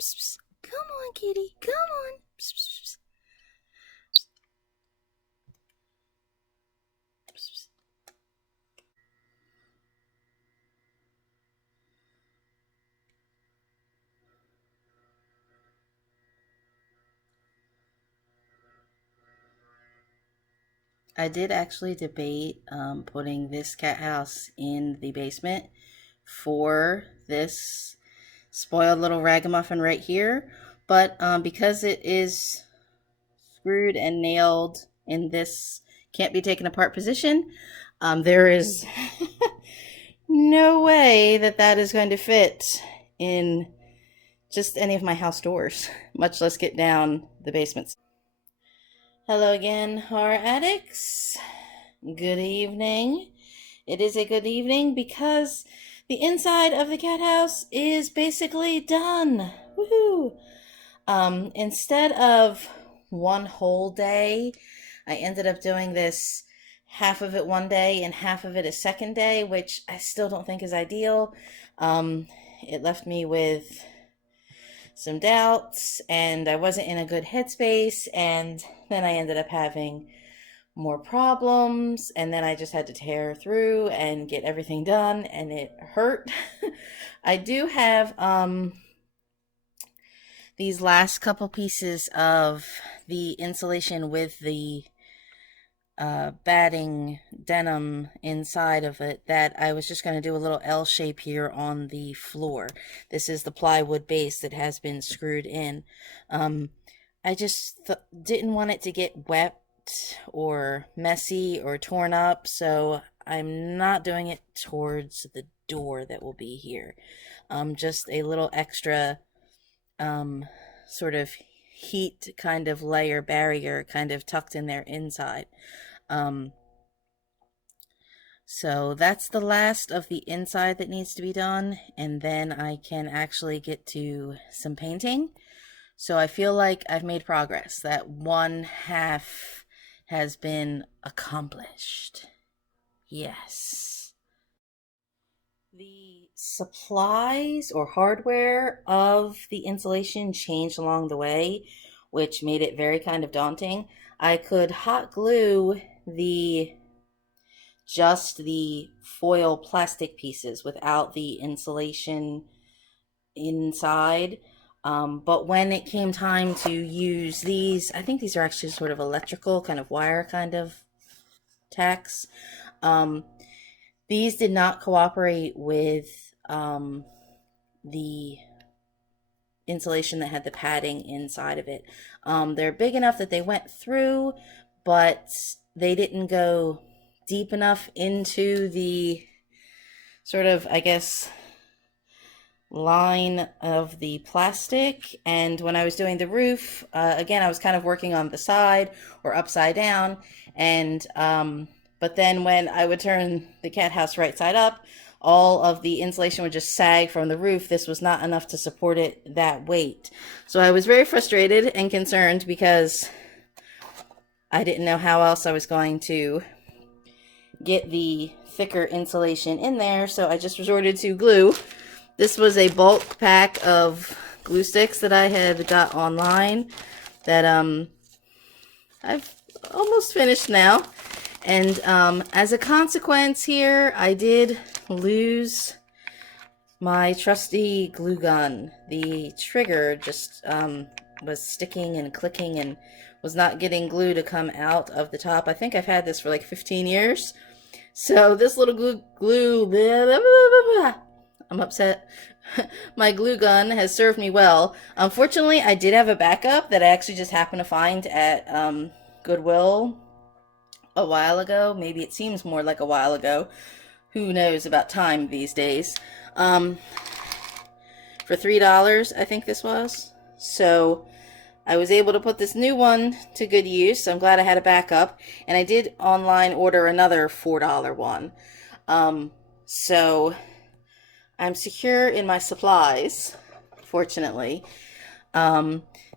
psst, psst. Come on, kitty. Come on. Psst, psst, psst. I did actually debate putting this cat house in the basement for this spoiled little ragamuffin right here, but because it is screwed and nailed in this can't be taken apart position, there is no way that that is going to fit in just any of my house doors, much less get down the basements. Hello again, horror addicts. Good evening. It is a good evening because the inside of the cat house is basically done. Woohoo! Instead of one whole day, I ended up doing this half of it one day and half of it a second day, which I still don't think is ideal. It left me with some doubts and I wasn't in a good headspace, and then I ended up having more problems, and then I just had to tear through and get everything done, and it hurt. I do have these last couple pieces of the insulation with the batting denim inside of it that I was just going to do a little L shape here on the floor. This is the plywood base that has been screwed in. I just didn't want it to get wet or messy or torn up, so I'm not doing it towards the door that will be here. Just a little extra sort of heat kind of layer barrier kind of tucked in there inside. So that's the last of the inside that needs to be done, and then I can actually get to some painting. So I feel like I've made progress. That one half has been accomplished. Yes. The supplies or hardware of the insulation changed along the way, which made it very kind of daunting. I could hot glue just the foil plastic pieces without the insulation inside. But when it came time to use these, I think these are actually sort of electrical kind of wire kind of tacks. These did not cooperate with the insulation that had the padding inside of it. They're big enough that they went through, but they didn't go deep enough into the sort of, I guess, line of the plastic. And when I was doing the roof, again, I was kind of working on the side or upside down, and but then when I would turn the cat house right side up, all of the insulation would just sag from the roof. This was not enough to support it that weight. So I was very frustrated and concerned because I didn't know how else I was going to get the thicker insulation in there. So I just resorted to glue. This was a bulk pack of glue sticks that I had got online that I've almost finished now. And as a consequence here, I did lose my trusty glue gun. The trigger just was sticking and clicking and was not getting glue to come out of the top. I think I've had this for like 15 years. So this little glue blah, blah, blah, blah. I'm upset. My glue gun has served me well. Unfortunately, I did have a backup that I actually just happened to find at Goodwill a while ago. Maybe it seems more like a while ago. Who knows about time these days. For $3, I think this was. So I was able to put this new one to good use. I'm glad I had a backup. And I did online order another $4 one. So I'm secure in my supplies, fortunately.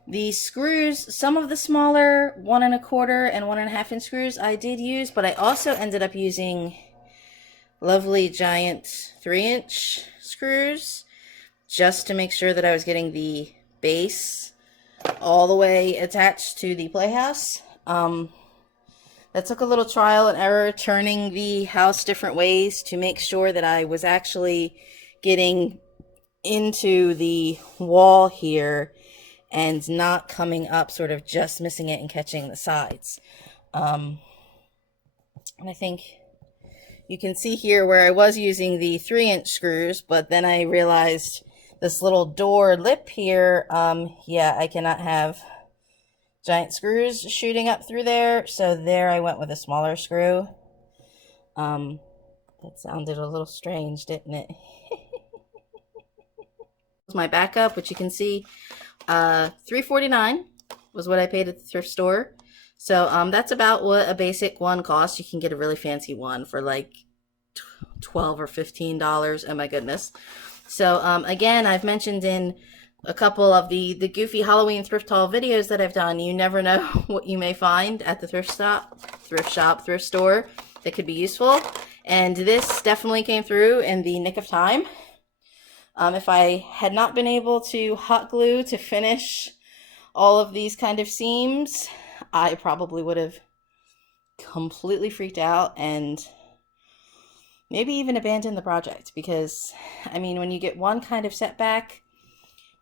The screws, some of the smaller 1 1/4 and 1 1/2 inch screws I did use, but I also ended up using lovely giant 3-inch screws just to make sure that I was getting the base all the way attached to the playhouse. That took a little trial and error, turning the house different ways to make sure that I was actually getting into the wall here and not coming up, sort of just missing it and catching the sides. And I think you can see here where I was using the 3-inch screws, but then I realized this little door lip here, yeah, I cannot have giant screws shooting up through there, so there I went with a smaller screw. That sounded a little strange, didn't it? My backup, which you can see, $3.49 was what I paid at the thrift store. So that's about what a basic one costs. You can get a really fancy one for like $12 or $15. Oh my goodness. So again, I've mentioned in a couple of the goofy Halloween thrift haul videos that I've done, you never know what you may find at the thrift store that could be useful. And this definitely came through in the nick of time. If I had not been able to hot glue to finish all of these kind of seams, I probably would have completely freaked out and maybe even abandoned the project, because I mean, when you get one kind of setback,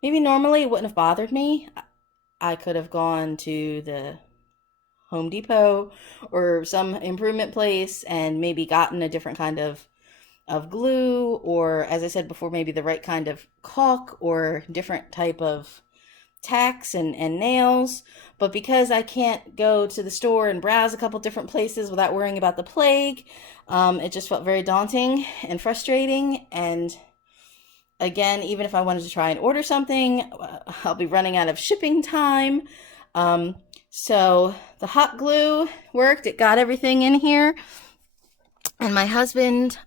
maybe normally it wouldn't have bothered me. I could have gone to the Home Depot or some improvement place and maybe gotten a different kind of glue, or as I said before, maybe the right kind of caulk or different type of tacks and nails. But because I can't go to the store and browse a couple different places without worrying about the plague, it just felt very daunting and frustrating. And again, even if I wanted to try and order something, I'll be running out of shipping time. So the hot glue worked. It got everything in here. And my husband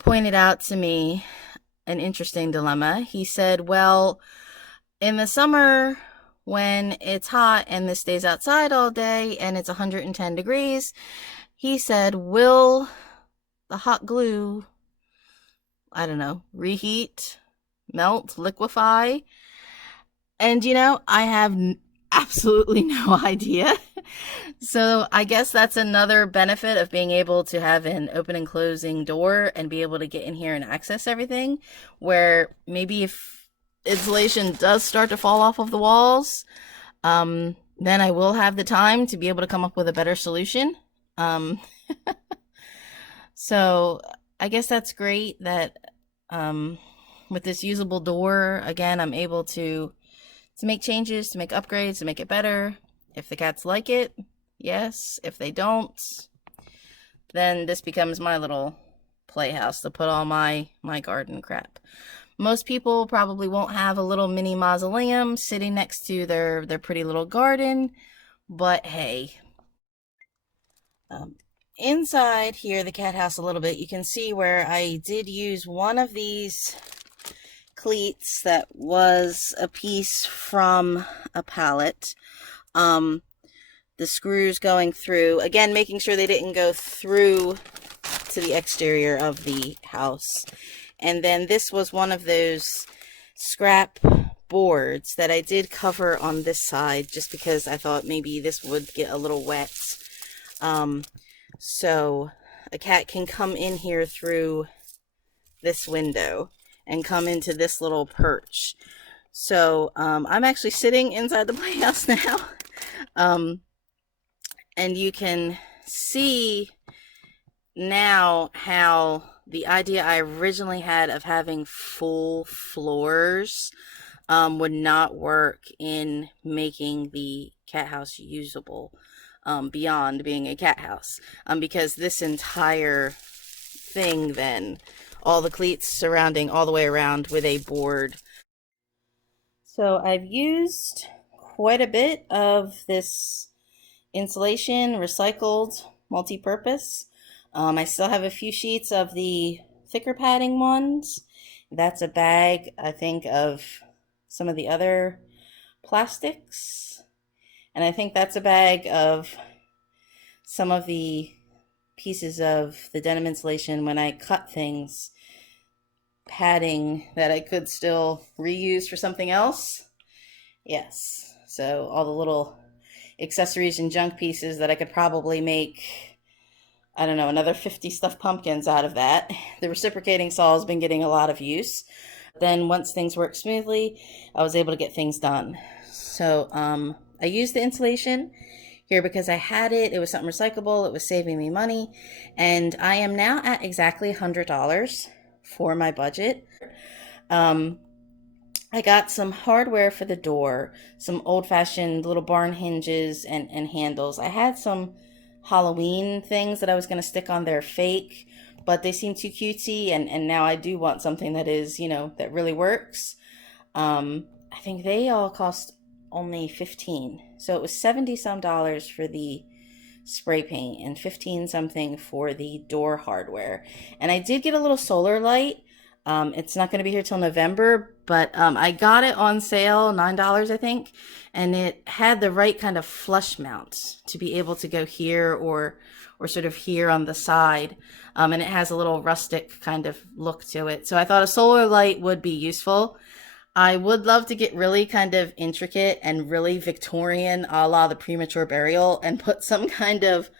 pointed out to me an interesting dilemma. He said, well, in the summer when it's hot and this stays outside all day and it's 110 degrees, he said, will the hot glue, I don't know, reheat, melt, liquefy? And you know, I have absolutely no idea. So I guess that's another benefit of being able to have an open and closing door and be able to get in here and access everything, where maybe if insulation does start to fall off of the walls, then I will have the time to be able to come up with a better solution. So I guess that's great that with this usable door, again, I'm able to make changes, to make upgrades, to make it better. If the cats like it, yes. If they don't, then this becomes my little playhouse to put all my garden crap. Most people probably won't have a little mini mausoleum sitting next to their pretty little garden, but hey. Inside here, the cat house a little bit, you can see where I did use one of these cleats that was a piece from a pallet. The screws going through, again, making sure they didn't go through to the exterior of the house. And then this was one of those scrap boards that I did cover on this side just because I thought maybe this would get a little wet. So a cat can come in here through this window and come into this little perch. So I'm actually sitting inside the playhouse now. And you can see now how the idea I originally had of having full floors would not work in making the cat house usable beyond being a cat house. Because this entire thing then, all the cleats surrounding all the way around with a board. So I've used quite a bit of this insulation, recycled, multi-purpose. I still have a few sheets of the thicker padding ones. That's a bag, I think, of some of the other plastics. And I think that's a bag of some of the pieces of the denim insulation when I cut things padding that I could still reuse for something else. Yes. So all the little accessories and junk pieces that I could probably make, I don't know, another 50 stuffed pumpkins out of that. The reciprocating saw has been getting a lot of use. Then once things work smoothly, I was able to get things done. So I used the insulation here because I had it. It was something recyclable. It was saving me money. And I am now at exactly $100 for my budget. I got some hardware for the door, some old-fashioned little barn hinges and handles. I had some Halloween things that I was going to stick on there fake, but they seem too cutesy, and now I do want something that is, you know, that really works. I think they all cost only $15. So it was $70 some for the spray paint and 15 something for the door hardware. And I did get a little solar light. It's not going to be here till November, but I got it on sale, $9 I think, and it had the right kind of flush mount to be able to go here or sort of here on the side, and it has a little rustic kind of look to it. So I thought a solar light would be useful. I would love to get really kind of intricate and really Victorian, a la the premature burial, and put some kind of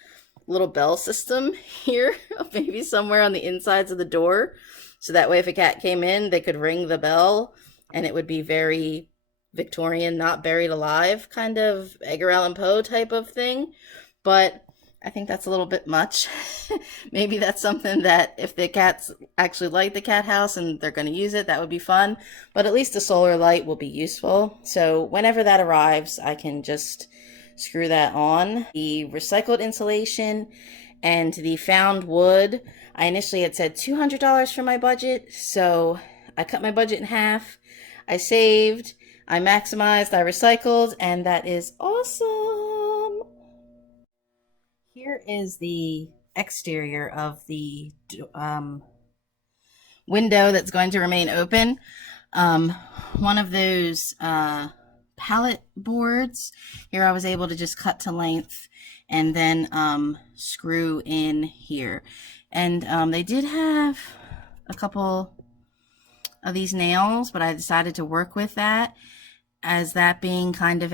little bell system here, maybe somewhere on the insides of the door. So that way if a cat came in, they could ring the bell and it would be very Victorian, not buried alive, kind of Edgar Allan Poe type of thing. But I think that's a little bit much. Maybe that's something that if the cats actually like the cat house and they're going to use it, that would be fun. But at least a solar light will be useful. So whenever that arrives, I can just screw that on. The recycled insulation and the found wood, I initially had said $200 for my budget, so I cut my budget in half. I saved, I maximized, I recycled, and that is awesome. Here is the exterior of the window that's going to remain open. One of those pallet boards, here I was able to just cut to length and then screw in here. And they did have a couple of these nails, but I decided to work with that as that being kind of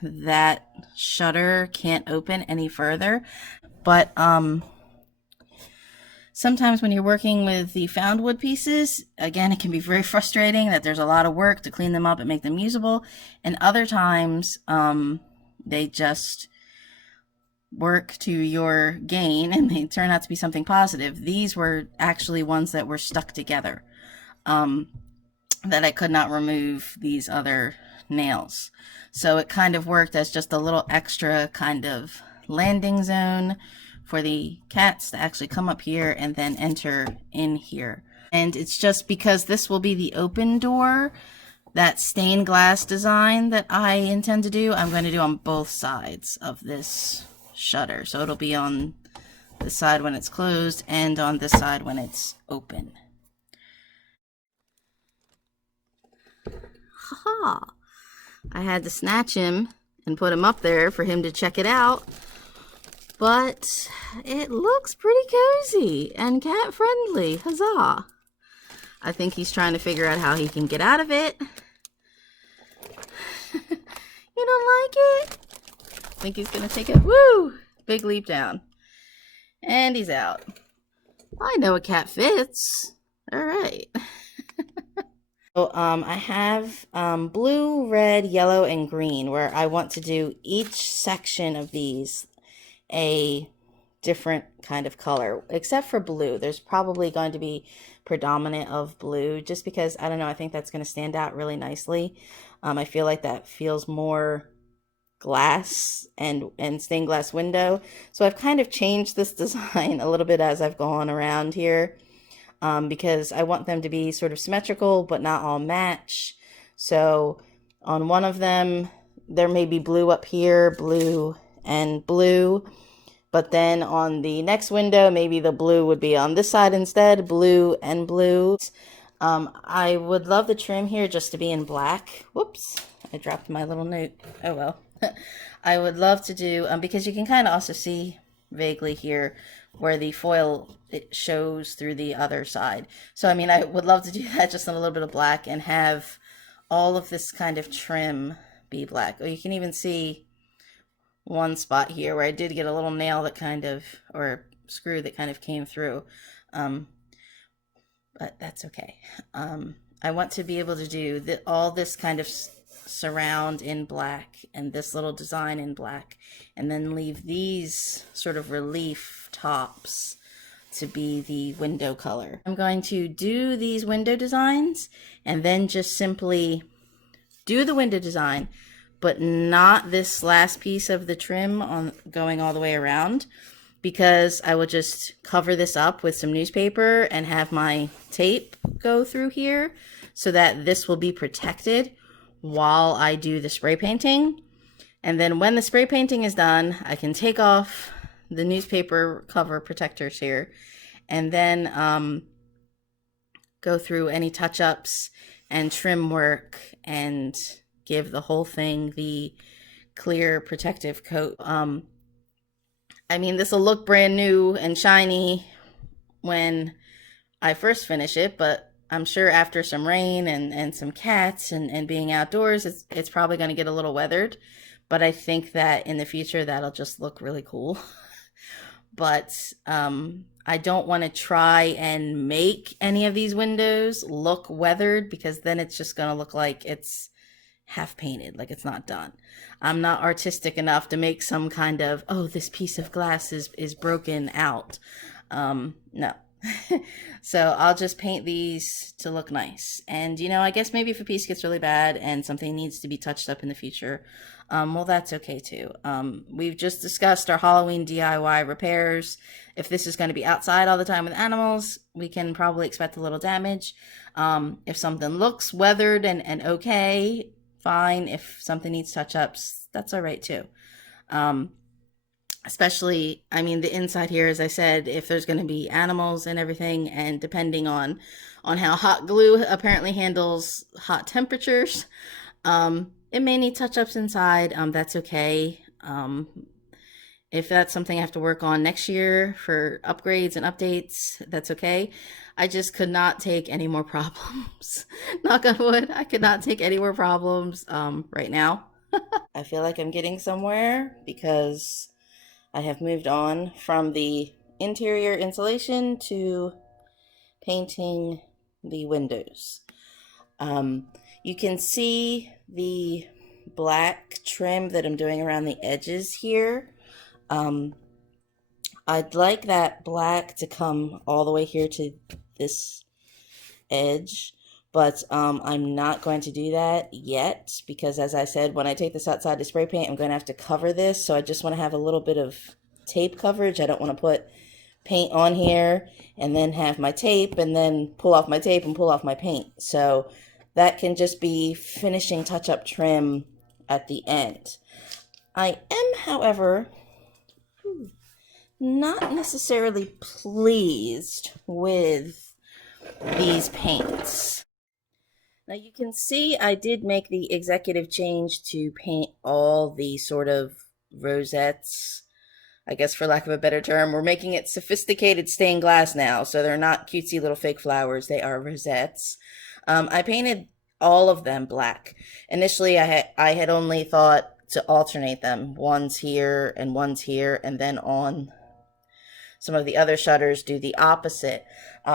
that shutter can't open any further. But sometimes when you're working with the found wood pieces, again, it can be very frustrating that there's a lot of work to clean them up and make them usable. And other times they just work to your gain and they turn out to be something positive. These were actually ones that were stuck together, that I could not remove these other nails. So it kind of worked as just a little extra kind of landing zone for the cats to actually come up here and then enter in here. And it's just because this will be the open door, that stained glass design that I intend to do, I'm going to do on both sides of this shutter. So it'll be on this side when it's closed and on this side when it's open. Haha! I had to snatch him and put him up there for him to check it out, but it looks pretty cozy and cat friendly. Huzzah! I think he's trying to figure out how he can get out of it. You don't like it? I think he's gonna take a big leap down. And he's out. I know a cat fits. All right. So I have blue, red, yellow, and green, where I want to do each section of these a different kind of color, except for blue. There's probably going to be predominant of blue, just because, I don't know, I think that's going to stand out really nicely. I feel like that feels more glass and stained glass window. So I've kind of changed this design a little bit as I've gone around here, because I want them to be sort of symmetrical but not all match. So on one of them there may be blue up here, blue and blue, but then on the next window maybe the blue would be on this side instead, blue and blue. I would love the trim here just to be in black. Whoops, I dropped my little note. Oh well. I would love to do, because you can kind of also see vaguely here where the foil, it shows through the other side. So I mean, I would love to do that just in a little bit of black and have all of this kind of trim be black. Or you can even see one spot here where I did get a little nail that kind of, or screw that kind of came through. But that's okay. I want to be able to do all this kind of surround in black and this little design in black, and then leave these sort of relief tops to be the window color. I'm going to do these window designs and then just simply do the window design, but not this last piece of the trim on going all the way around, because I will just cover this up with some newspaper and have my tape go through here so that this will be protected while I do the spray painting. And then when the spray painting is done, I can take off the newspaper cover protectors here and then go through any touch-ups and trim work and give the whole thing the clear protective coat. I mean, this will look brand new and shiny when I first finish it, but I'm sure after some rain and some cats and being outdoors, it's probably going to get a little weathered. But I think that in the future, that'll just look really cool. But I don't want to try and make any of these windows look weathered, because then it's just going to look like it's half painted, like it's not done. I'm not artistic enough to make some kind of, oh, this piece of glass is broken out. No. So I'll just paint these to look nice. And, you know, I guess maybe if a piece gets really bad and something needs to be touched up in the future, well, that's okay too. We've just discussed our Halloween DIY repairs. If this is going to be outside all the time with animals, we can probably expect a little damage. If something looks weathered and okay, fine. If something needs touch-ups, that's all right too. Especially, I mean, the inside here, as I said, if there's going to be animals and everything, and depending on how hot glue apparently handles hot temperatures, it may need touch-ups inside. That's okay. If that's something I have to work on next year for upgrades and updates, that's okay. I just could not take any more problems. Knock on wood, I could not take any more problems right now. I feel like I'm getting somewhere because I have moved on from the interior insulation to painting the windows. You can see the black trim that I'm doing around the edges here. I'd like that black to come all the way here to this edge, but I'm not going to do that yet, because as I said, when I take this outside to spray paint, I'm going to have to cover this, so I just want to have a little bit of tape coverage. I don't want to put paint on here and then have my tape and then pull off my tape and pull off my paint. So that can just be finishing touch-up trim at the end. I am, however, not necessarily pleased with these paints. Now you can see I did make the executive change to paint all the sort of rosettes, I guess for lack of a better term. We're making it sophisticated stained glass now, so they're not cutesy little fake flowers, they are rosettes. I painted all of them black. Initially I had only thought to alternate them, one's here, and then on some of the other shutters do the opposite,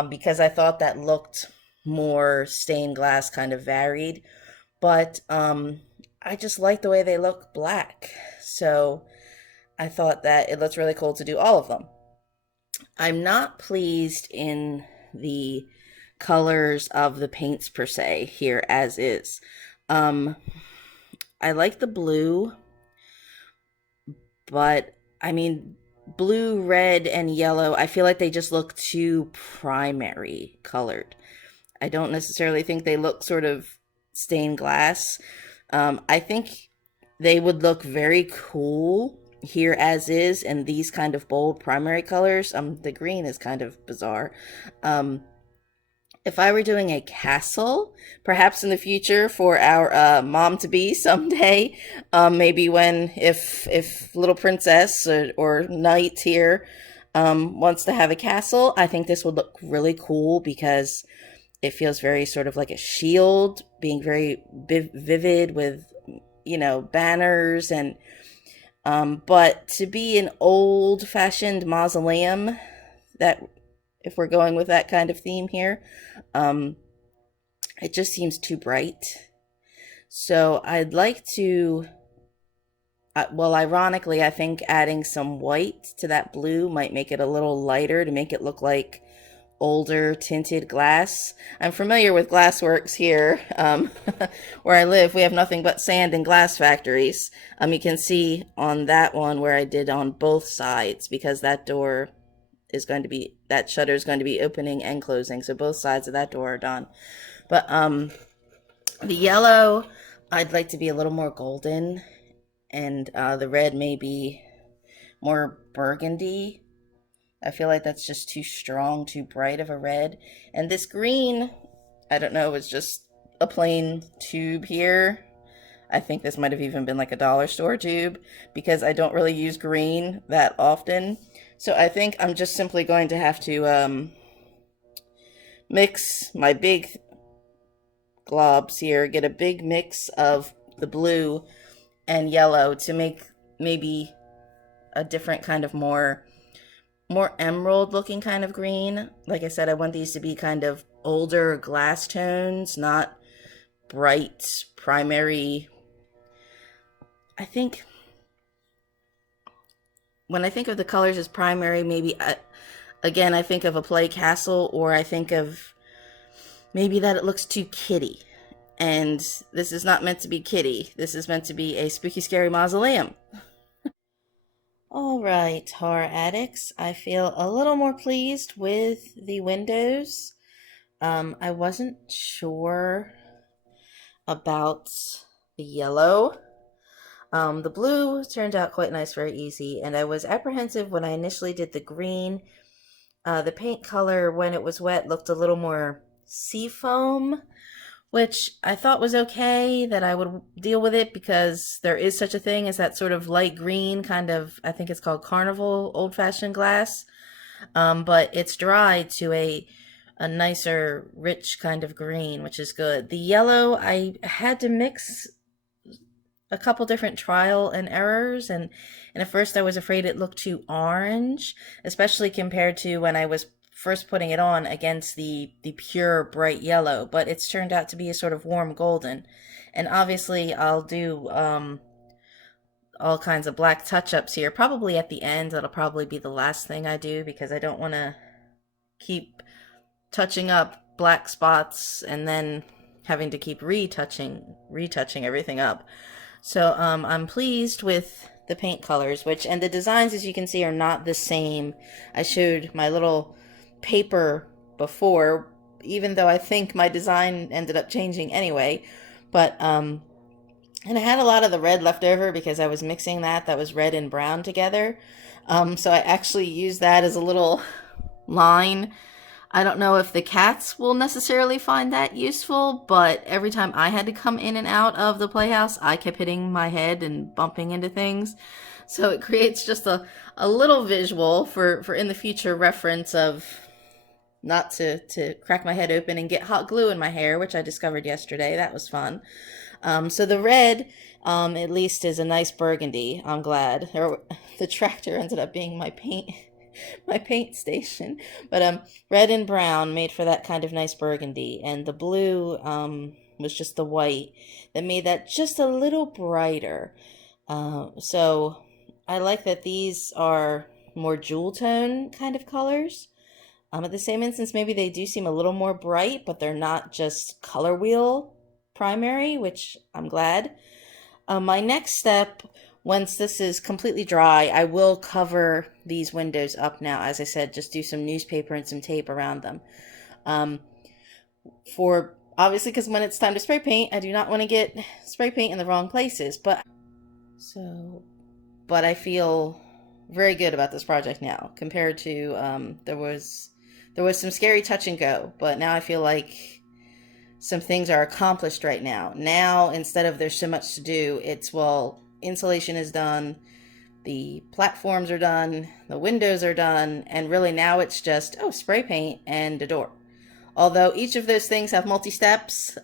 because I thought that looked more stained glass, kind of varied. But I just like the way they look black, so I thought that it looks really cool to do all of them. I'm not pleased in the colors of the paints per se here as is. I like the blue, but I mean, blue, red, and yellow, I feel like they just look too primary colored. I don't necessarily think they look sort of stained glass. I think they would look very cool here as is in these kind of bold primary colors. The green is kind of bizarre. If I were doing a castle, perhaps in the future for our mom-to-be someday, maybe if little princess or knight here wants to have a castle, I think this would look really cool because it feels very sort of like a shield, being very vivid with, you know, banners and but to be an old-fashioned mausoleum, that if we're going with that kind of theme here, um, it just seems too bright. So I'd like to, well, ironically, I think adding some white to that blue might make it a little lighter to make it look like older tinted glass. I'm familiar with glassworks here. Where I live, we have nothing but sand and glass factories. You can see on that one where I did on both sides, because that door is going to be, that shutter is going to be opening and closing. So both sides of that door are done. But the yellow, I'd like to be a little more golden, and the red may be more burgundy. I feel like that's just too strong, too bright of a red. And this green, I don't know, it's just a plain tube here. I think this might have even been like a dollar store tube, because I don't really use green that often. So I think I'm just simply going to have to mix my big globs here, get a big mix of the blue and yellow to make maybe a different kind of more emerald looking kind of green. Like I said, I want these to be kind of older glass tones, not bright primary. I think when I think of the colors as primary, maybe again, I think of a play castle, or I think of maybe that it looks too kitty. And this is not meant to be kitty. This is meant to be a spooky, scary mausoleum. All right, horror addicts, I feel a little more pleased with the windows. I wasn't sure about the yellow. The blue turned out quite nice, very easy, and I was apprehensive when I initially did the green. The paint color, when it was wet, looked a little more seafoam, which I thought was okay, that I would deal with it, because there is such a thing as that sort of light green kind of, I think it's called Carnival old-fashioned glass, but it's dried to a nicer, rich kind of green, which is good. The yellow, I had to mix a couple different trial and errors, and at first I was afraid it looked too orange, especially compared to when I was first putting it on against the pure bright yellow, but it's turned out to be a sort of warm golden. And obviously I'll do all kinds of black touch-ups here, probably at the end. That'll probably be the last thing I do, because I don't want to keep touching up black spots and then having to keep retouching everything up. So I'm pleased with the paint colors, and the designs, as you can see, are not the same. I showed my little paper before, even though I think my design ended up changing anyway. But and I had a lot of the red left over because I was mixing that was red and brown together. So I actually used that as a little line. I don't know if the cats will necessarily find that useful, but every time I had to come in and out of the playhouse, I kept hitting my head and bumping into things. So it creates just a little visual for in the future reference of not to crack my head open and get hot glue in my hair, which I discovered yesterday. That was fun. So the red, at least, is a nice burgundy. I'm glad. The tractor ended up being my paint station. But red and brown made for that kind of nice burgundy, and the blue was just the white that made that just a little brighter. So I like that these are more jewel tone kind of colors. At the same instance, maybe they do seem a little more bright, but they're not just color wheel primary, which I'm glad. My next step, once this is completely dry, I will cover these windows up now. As I said, just do some newspaper and some tape around them. For obviously, because when it's time to spray paint, I do not want to get spray paint in the wrong places. But I feel very good about this project now, compared to there was some scary touch and go, but now I feel like some things are accomplished right now. Now, instead of there's so much to do, it's, well, insulation is done, The platforms are done, the windows are done, and really now it's just, oh, spray paint and a door. Although each of those things have multi-steps,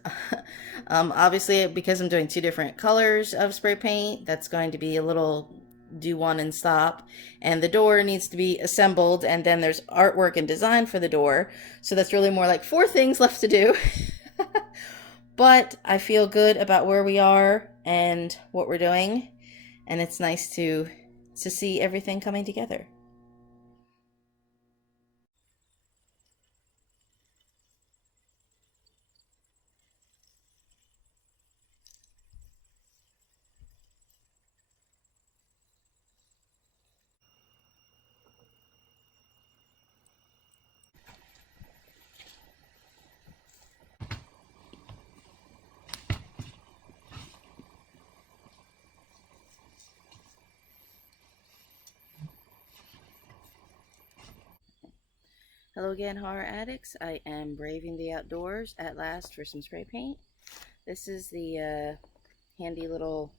obviously because I'm doing two different colors of spray paint, that's going to be a little do one and stop. And the door needs to be assembled, and then there's artwork and design for the door. So that's really more like 4 things left to do. But I feel good about where we are and what we're doing, and it's nice to see everything coming together. Hello again, horror addicts. I am braving the outdoors at last for some spray paint. This is the handy little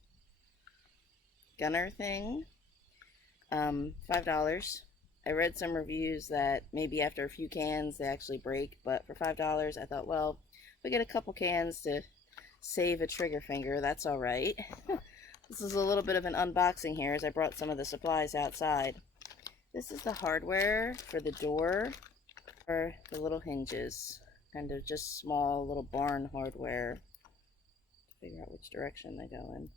gunner thing. $5. I read some reviews that maybe after a few cans they actually break, but for $5 I thought, well, if we get a couple cans to save a trigger finger, that's alright. This is a little bit of an unboxing here as I brought some of the supplies outside. This is the hardware for the door, or the little hinges, kind of just small little barn hardware. Figure out which direction they go in.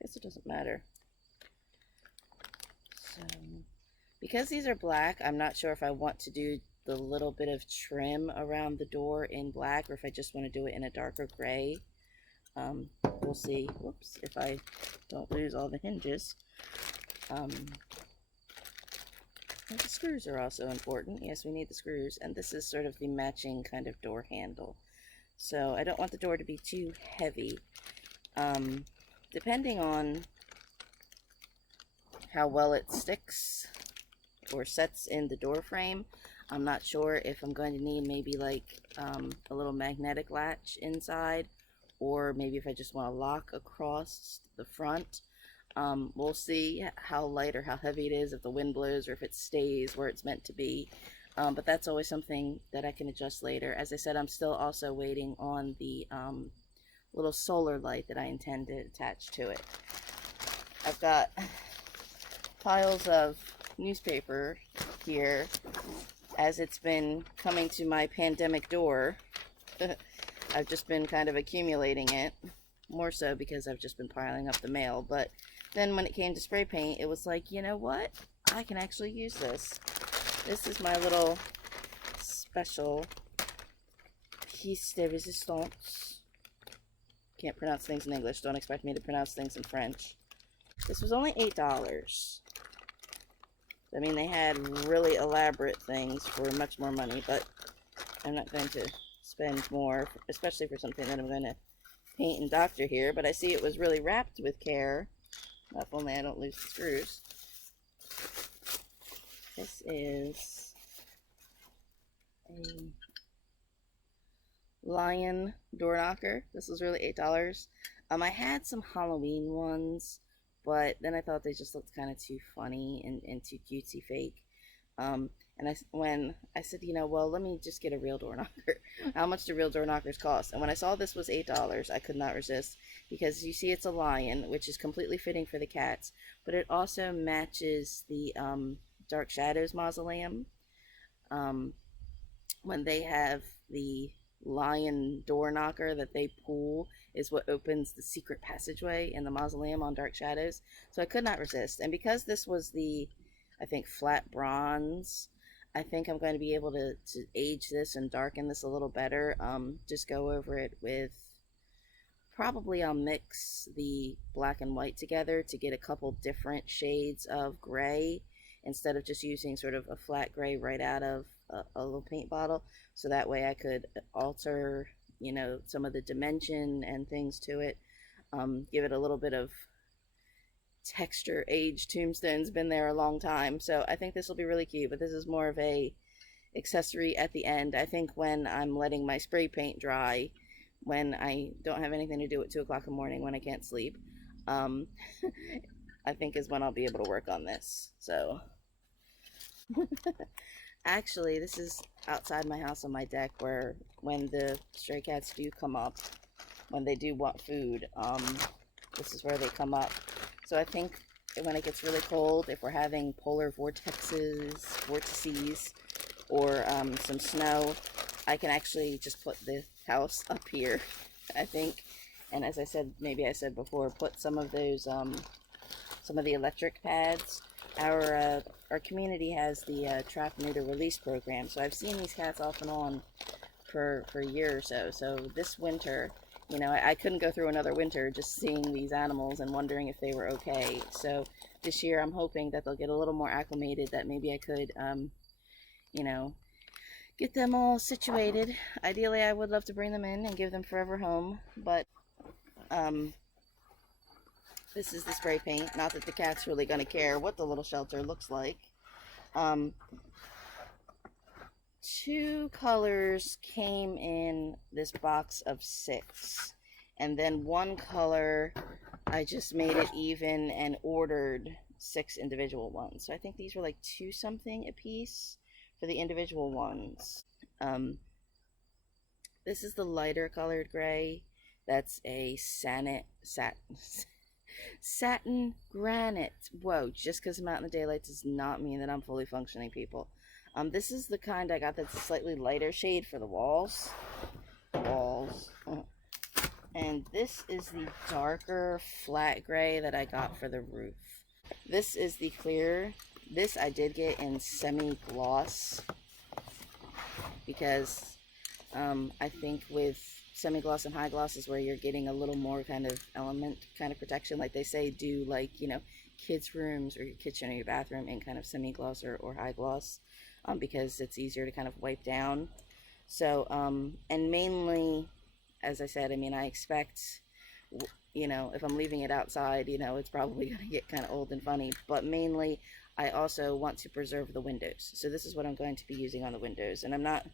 Guess it doesn't matter. So, because these are black, I'm not sure if I want to do the little bit of trim around the door in black, or if I just want to do it in a darker gray. We'll see. Whoops, if I don't lose all the hinges. And the screws are also important. Yes, we need the screws. And this is sort of the matching kind of door handle. So I don't want the door to be too heavy. Depending on how well it sticks or sets in the door frame, I'm not sure if I'm going to need maybe like a little magnetic latch inside, or maybe if I just want to lock across the front. We'll see how light or how heavy it is, if the wind blows or if it stays where it's meant to be. But that's always something that I can adjust later. As I said, I'm still also waiting on the little solar light that I intend to attach to it. I've got piles of newspaper here as it's been coming to my pandemic door. I've just been kind of accumulating it, more so because I've just been piling up the mail. But then when it came to spray paint, it was like, you know what? I can actually use this. This is my little special piece de resistance. Can't pronounce things in English. Don't expect me to pronounce things in French. This was only $8. I mean, they had really elaborate things for much more money, but I'm not going to spend more, especially for something that I'm going to paint and doctor here. But I see it was really wrapped with care. If only I don't lose the screws. This is a lion door knocker. This was really $8. I had some Halloween ones, but then I thought they just looked kind of too funny and too cutesy fake. And when I said, you know, well, let me just get a real door knocker. How much do real door knockers cost? And when I saw this was $8, I could not resist, because you see it's a lion, which is completely fitting for the cats, but it also matches the Dark Shadows mausoleum. When they have the lion door knocker that they pull is what opens the secret passageway in the mausoleum on Dark Shadows. So I could not resist. And because this was the, I think, flat bronze, I think I'm going to be able to age this and darken this a little better. Just go over it with, probably I'll mix the black and white together to get a couple different shades of gray, instead of just using sort of a flat gray right out of a little paint bottle. So that way I could alter, you know, some of the dimension and things to it. Give it a little bit of texture. Aged tombstone's been there a long time, so I think this will be really cute. But this is more of a accessory at the end. I think when I'm letting my spray paint dry, when I don't have anything to do at 2 o'clock in the morning when I can't sleep, I think is when I'll be able to work on this. So actually, this is outside my house on my deck, where when the stray cats do come up, when they do want food, this is where they come up. So I think when it gets really cold, if we're having polar vortices, or some snow, I can actually just put the house up here, I think. And as I said, maybe I said before, put some of those, some of the electric pads. Our community has the trap, neuter, release program, so I've seen these cats off and on for a year or so. So this winter, you know, I couldn't go through another winter just seeing these animals and wondering if they were okay. So this year I'm hoping that they'll get a little more acclimated, that maybe I could, you know, get them all situated. Ideally, I would love to bring them in and give them forever home, but this is the spray paint. Not that the cat's really going to care what the little shelter looks like. 2 colors came in this box of 6, and then 1 color I just made it even and ordered 6 individual ones. So I think these were like 2 something a piece for the individual ones. This is the lighter colored gray. That's a satin granite. Whoa, just because I'm out in the daylight does not mean that I'm fully functioning, people. This is the kind I got that's a slightly lighter shade for the walls. And this is the darker flat gray that I got for the roof. This is the clear. This I did get in semi-gloss, because I think with semi-gloss and high gloss is where you're getting a little more kind of element kind of protection. Like they say, do like, you know, kids' rooms or your kitchen or your bathroom in kind of semi-gloss or high gloss, because it's easier to kind of wipe down. So, and mainly, as I said, I mean, I expect, you know, if I'm leaving it outside, you know, it's probably going to get kind of old and funny, but mainly I also want to preserve the windows. So this is what I'm going to be using on the windows, and I'm not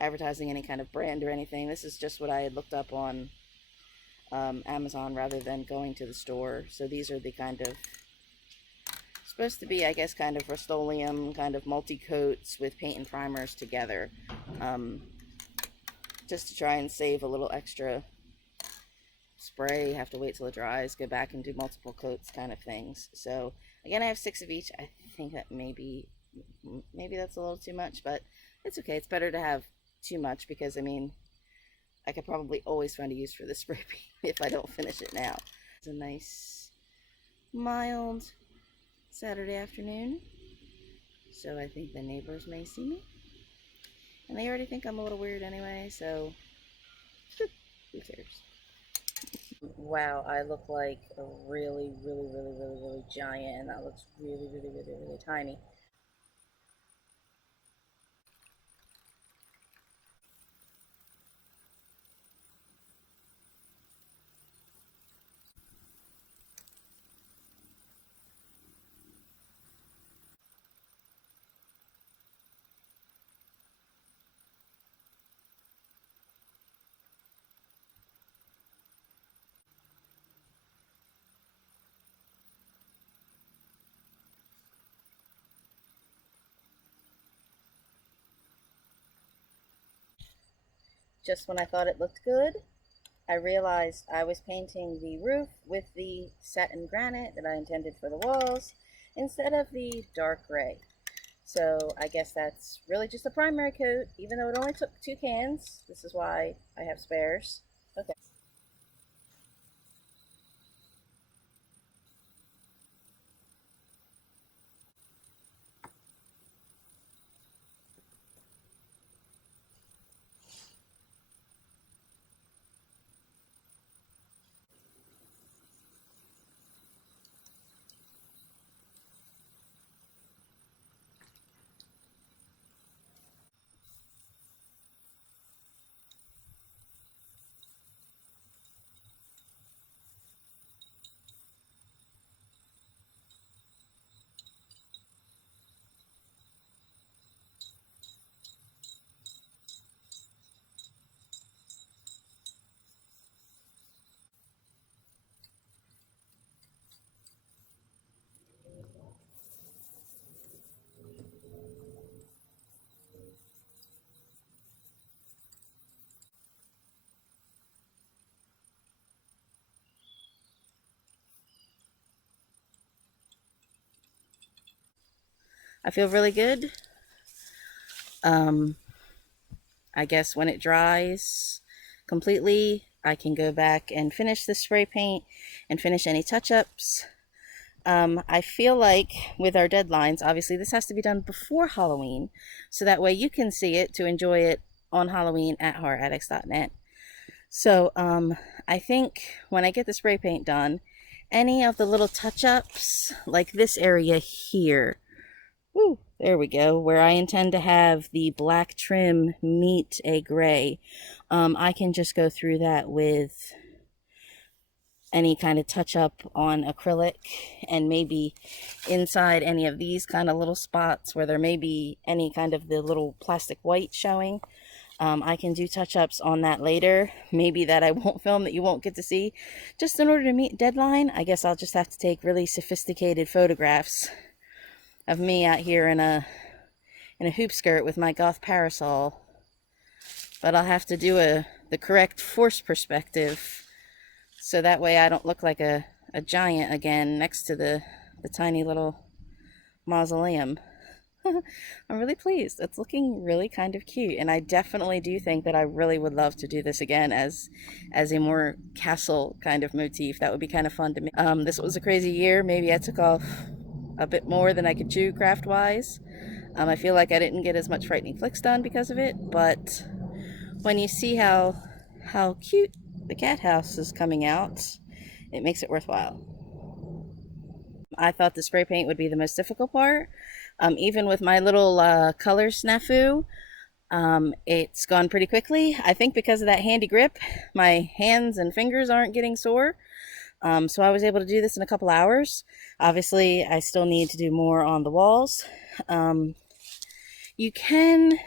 advertising any kind of brand or anything. This is just what I had looked up on Amazon rather than going to the store. So these are the kind of, supposed to be, I guess, kind of Rust-Oleum kind of multi-coats with paint and primers together, just to try and save a little extra spray, have to wait till it dries, go back and do multiple coats kind of things. So again, I have 6 of each. I think that maybe that's a little too much, but it's okay. It's better to have too much, because I mean, I could probably always find a use for this spray paint if I don't finish it now. It's a nice mild Saturday afternoon, so I think the neighbors may see me, and they already think I'm a little weird anyway, so who cares. Wow, I look like a really giant, and that looks really tiny. Just when I thought it looked good, I realized I was painting the roof with the satin granite that I intended for the walls instead of the dark gray. So I guess that's really just a primary coat, even though it only took 2 cans. This is why I have spares. Okay. I feel really good. I guess when it dries completely, I can go back and finish the spray paint and finish any touch-ups. I feel like with our deadlines, obviously this has to be done before Halloween, so that way you can see it to enjoy it on Halloween at horroraddicts.net. So I think when I get the spray paint done, any of the little touch-ups, like this area here, woo, there we go, where I intend to have the black trim meet a gray, I can just go through that with any kind of touch-up on acrylic, and maybe inside any of these kind of little spots where there may be any kind of the little plastic white showing. I can do touch-ups on that later, maybe that I won't film, that you won't get to see. Just in order to meet deadline, I guess I'll just have to take really sophisticated photographs of me out here in a hoop skirt with my goth parasol. But I'll have to do the correct force perspective, so that way I don't look like a giant again next to the tiny little mausoleum. I'm really pleased. It's looking really kind of cute, and I definitely do think that I really would love to do this again as a more castle kind of motif. That would be kind of fun to me. This was a crazy year. Maybe I took off a bit more than I could chew craft wise. I feel like I didn't get as much frightening flicks done because of it, but when you see how cute the cat house is coming out, it makes it worthwhile. I thought the spray paint would be the most difficult part. Even with my little color snafu, it's gone pretty quickly. I think because of that handy grip, my hands and fingers aren't getting sore. So I was able to do this in a couple hours. Obviously, I still need to do more on the walls. You can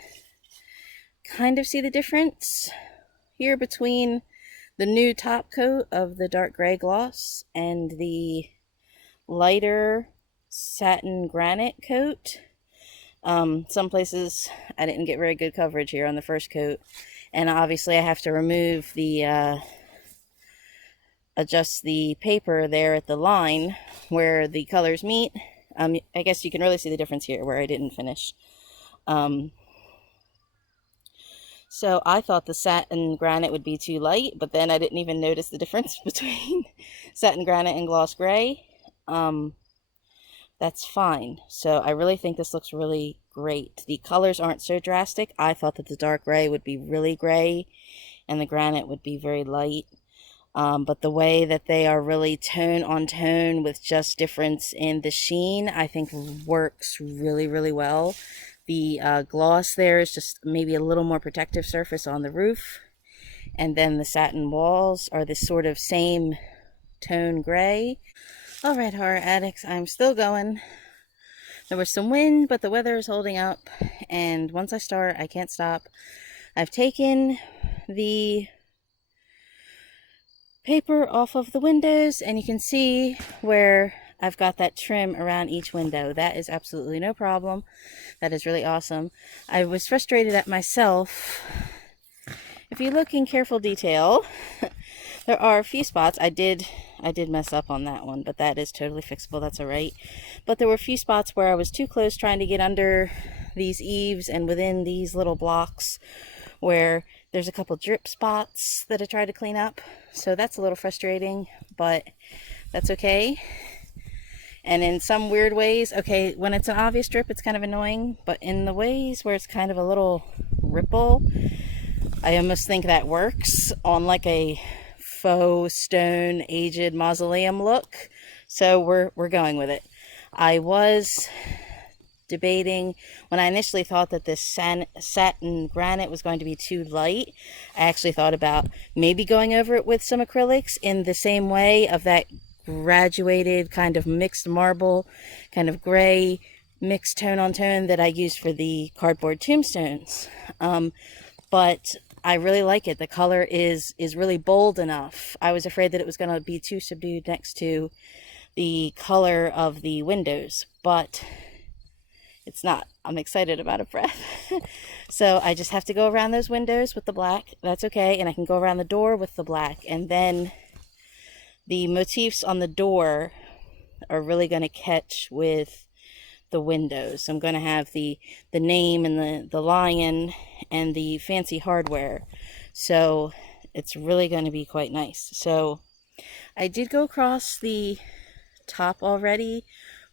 kind of see the difference here between the new top coat of the dark gray gloss and the lighter satin granite coat. Some places I didn't get very good coverage here on the first coat, and obviously I have to remove the adjust the paper there at the line where the colors meet. I guess you can really see the difference here where I didn't finish. So I thought the satin granite would be too light, but then I didn't even notice the difference between satin granite and gloss gray. That's fine. So I really think this looks really great. The colors aren't so drastic. I thought that the dark gray would be really gray and the granite would be very light. But the way that they are really tone on tone with just difference in the sheen, I think works really, really well. The gloss there is just maybe a little more protective surface on the roof. And then the satin walls are this sort of same tone gray. Alright, horror addicts, I'm still going. There was some wind, but the weather is holding up. And once I start, I can't stop. I've taken the paper off of the windows, and you can see where I've got that trim around each window. That is absolutely no problem. That is really awesome. I was frustrated at myself. If you look in careful detail, there are a few spots. I did mess up on that one, but that is totally fixable. That's all right. But there were a few spots where I was too close trying to get under these eaves and within these little blocks where there's a couple drip spots that I tried to clean up. So that's a little frustrating, but that's okay. And in some weird ways, okay, when it's an obvious drip, it's kind of annoying, but in the ways where it's kind of a little ripple, I almost think that works on like a faux stone aged mausoleum look. So we're going with it. I was debating, when I initially thought that this satin granite was going to be too light, I actually thought about maybe going over it with some acrylics in the same way of that graduated kind of mixed marble, kind of gray mixed tone on tone that I used for the cardboard tombstones. But I really like it. The color is really bold enough. I was afraid that it was going to be too subdued next to the color of the windows, but it's not. I'm excited about it, breath. So I just have to go around those windows with the black. That's okay. And I can go around the door with the black. And then the motifs on the door are really going to catch with the windows. I'm going to have the name and the lion and the fancy hardware. So it's really going to be quite nice. So I did go across the top already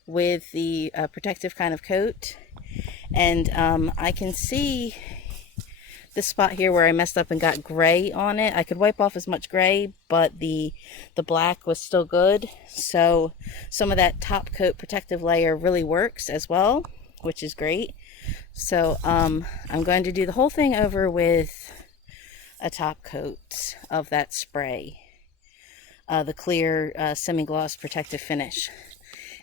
with the protective kind of coat, and I can see the spot here where I messed up and got gray on it. I could wipe off as much gray, but the black was still good. So some of that top coat protective layer really works as well, which is great. So I'm going to do the whole thing over with a top coat of that spray, the clear semi-gloss protective finish.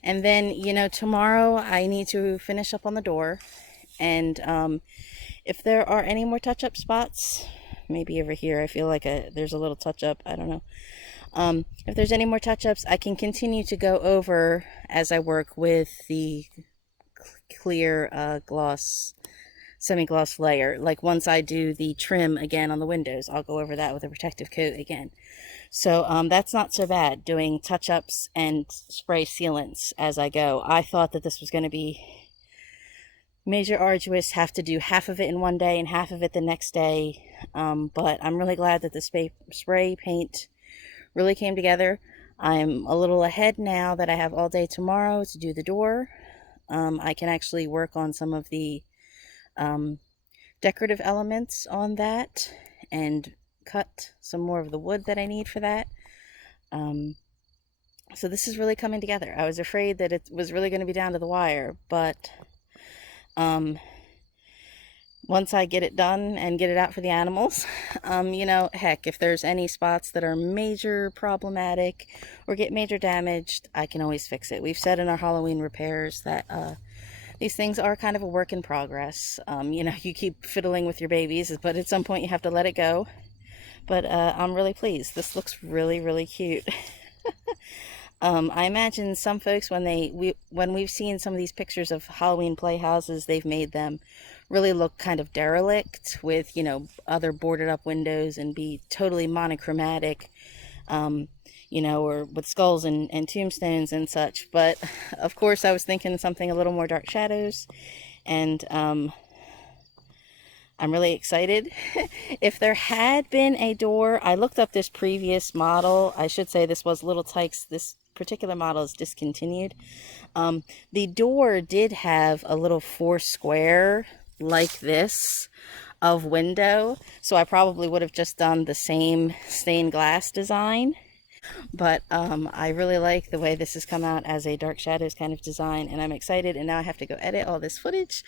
And then, you know, tomorrow I need to finish up on the door, and if there are any more touch-up spots, maybe over here, I feel like there's a little touch-up, I don't know. If there's any more touch-ups, I can continue to go over as I work with the clear gloss, semi-gloss layer. Like once I do the trim again on the windows, I'll go over that with a protective coat again. So that's not so bad, doing touch-ups and spray sealants as I go. I thought that this was going to be major arduous, have to do half of it in one day and half of it the next day, but I'm really glad that the spray paint really came together. I'm a little ahead now that I have all day tomorrow to do the door. I can actually work on some of the decorative elements on that and cut some more of the wood that I need for that. So this is really coming together. I was afraid that it was really going to be down to the wire, but once I get it done and get it out for the animals, you know, heck, if there's any spots that are major problematic or get major damaged, I can always fix it. We've said in our Halloween repairs that these things are kind of a work in progress. You know, you keep fiddling with your babies, but at some point you have to let it go. But I'm really pleased. This looks really, really cute. I imagine some folks, when we've seen some of these pictures of Halloween playhouses, they've made them really look kind of derelict with, you know, other boarded up windows and be totally monochromatic, you know, or with skulls and tombstones and such. But of course I was thinking something a little more dark shadows, and I'm really excited. If there had been a door, I looked up this previous model. I should say this was Little Tykes. This particular model is discontinued. The door did have a little 4 square like this of window, so I probably would have just done the same stained glass design. But I really like the way this has come out as a dark shadows kind of design, and I'm excited. And now I have to go edit all this footage.